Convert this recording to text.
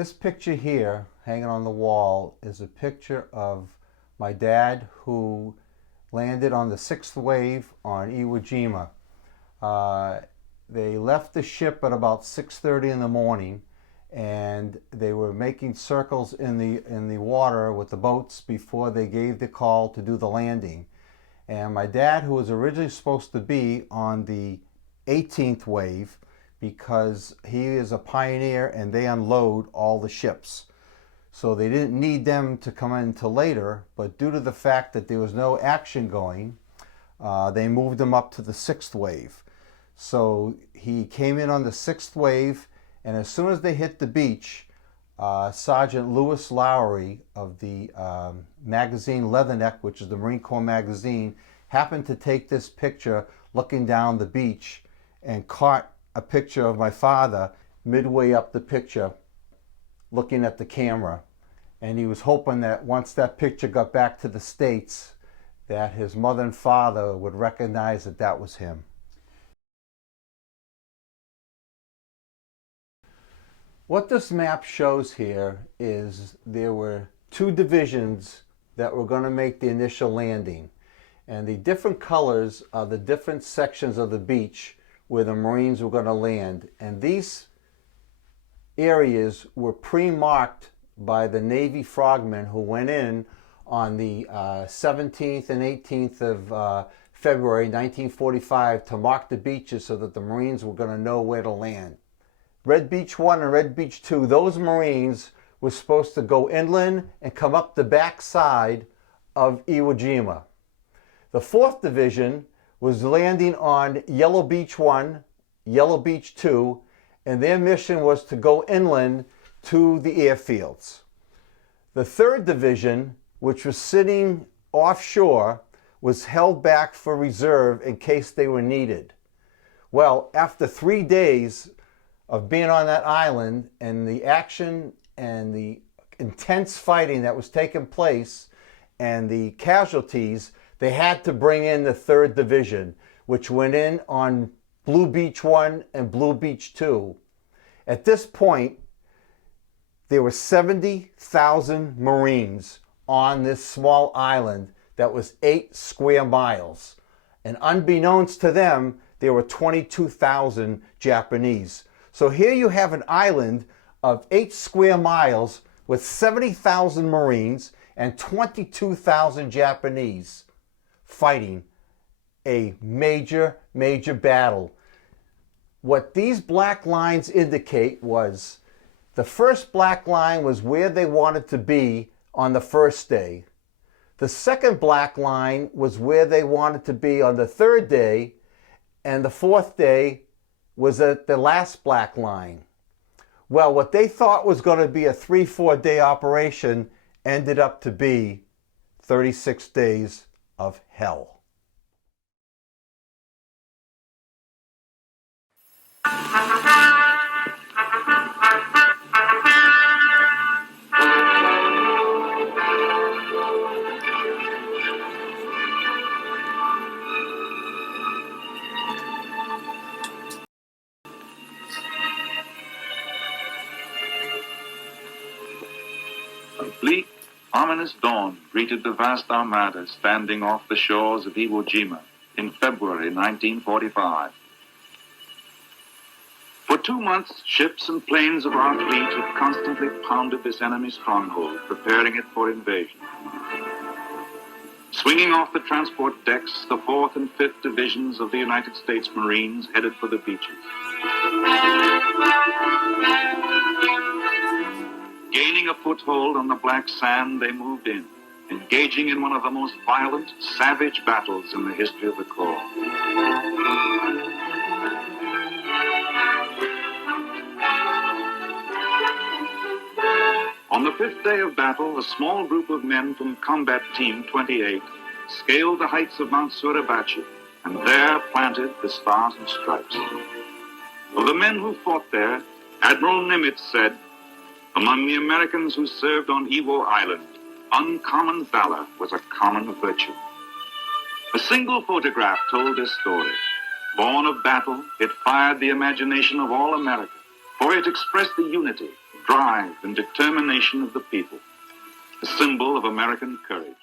This picture here, hanging on the wall, is a picture of my dad who landed on the 6th wave on Iwo Jima. They left the ship at about 6:30 in the morning, and they were making circles in the water with the boats before they gave the call to do the landing. And my dad, who was originally supposed to be on the 18th wave, because he is a pioneer and they unload all the ships. So they didn't need them to come in until later, but due to the fact that there was no action going, they moved him up to the 6th wave. So he came in on the 6th wave, and as soon as they hit the beach, Sergeant Lewis Lowry of the magazine Leatherneck, which is the Marine Corps magazine, happened to take this picture looking down the beach and caught a picture of my father midway up the picture looking at the camera. And he was hoping that once that picture got back to the States, that his mother and father would recognize that that was him. What this map shows here is there were 2 divisions that were going to make the initial landing. And the different colors are the different sections of the beach where the Marines were going to land. And these areas were pre-marked by the Navy frogmen who went in on the 17th and 18th of February 1945 to mark the beaches so that the Marines were going to know where to land. Red Beach 1 and Red Beach 2, those Marines were supposed to go inland and come up the back side of Iwo Jima. The 4th Division was landing on Yellow Beach 1, Yellow Beach 2, and their mission was to go inland to the airfields. The 3rd Division, which was sitting offshore, was held back for reserve in case they were needed. Well, after 3 days of being on that island and the action and the intense fighting that was taking place and the casualties, they had to bring in the 3rd Division, which went in on Blue Beach 1 and Blue Beach 2. At this point, there were 70,000 Marines on this small island that was 8 square miles. And unbeknownst to them, there were 22,000 Japanese. So here you have an island of 8 square miles with 70,000 Marines and 22,000 Japanese fighting a major battle. What these black lines indicate was the first black line was where they wanted to be on the first day. The second black line was where they wanted to be on the 3rd day, and the 4th day was at the last black line. Well, what they thought was going to be a 3-4 day operation ended up to be 36 days of hell. A bleak, ominous dawn greeted the vast armada standing off the shores of Iwo Jima in February 1945. For 2 months, ships and planes of our fleet had constantly pounded this enemy stronghold, preparing it for invasion. Swinging off the transport decks, the 4th and 5th Divisions of the United States Marines headed for the beaches. Gaining a foothold on the black sand, they moved in, engaging in one of the most violent, savage battles in the history of the Corps. On the 5th day of battle, a small group of men from Combat Team 28 scaled the heights of Mount Suribachi and there planted the Stars and Stripes. Of the men who fought there, Admiral Nimitz said, "Among the Americans who served on Iwo Island, uncommon valor was a common virtue." A single photograph told this story. Born of battle, it fired the imagination of all America, for it expressed the unity, drive, and determination of the people, a symbol of American courage.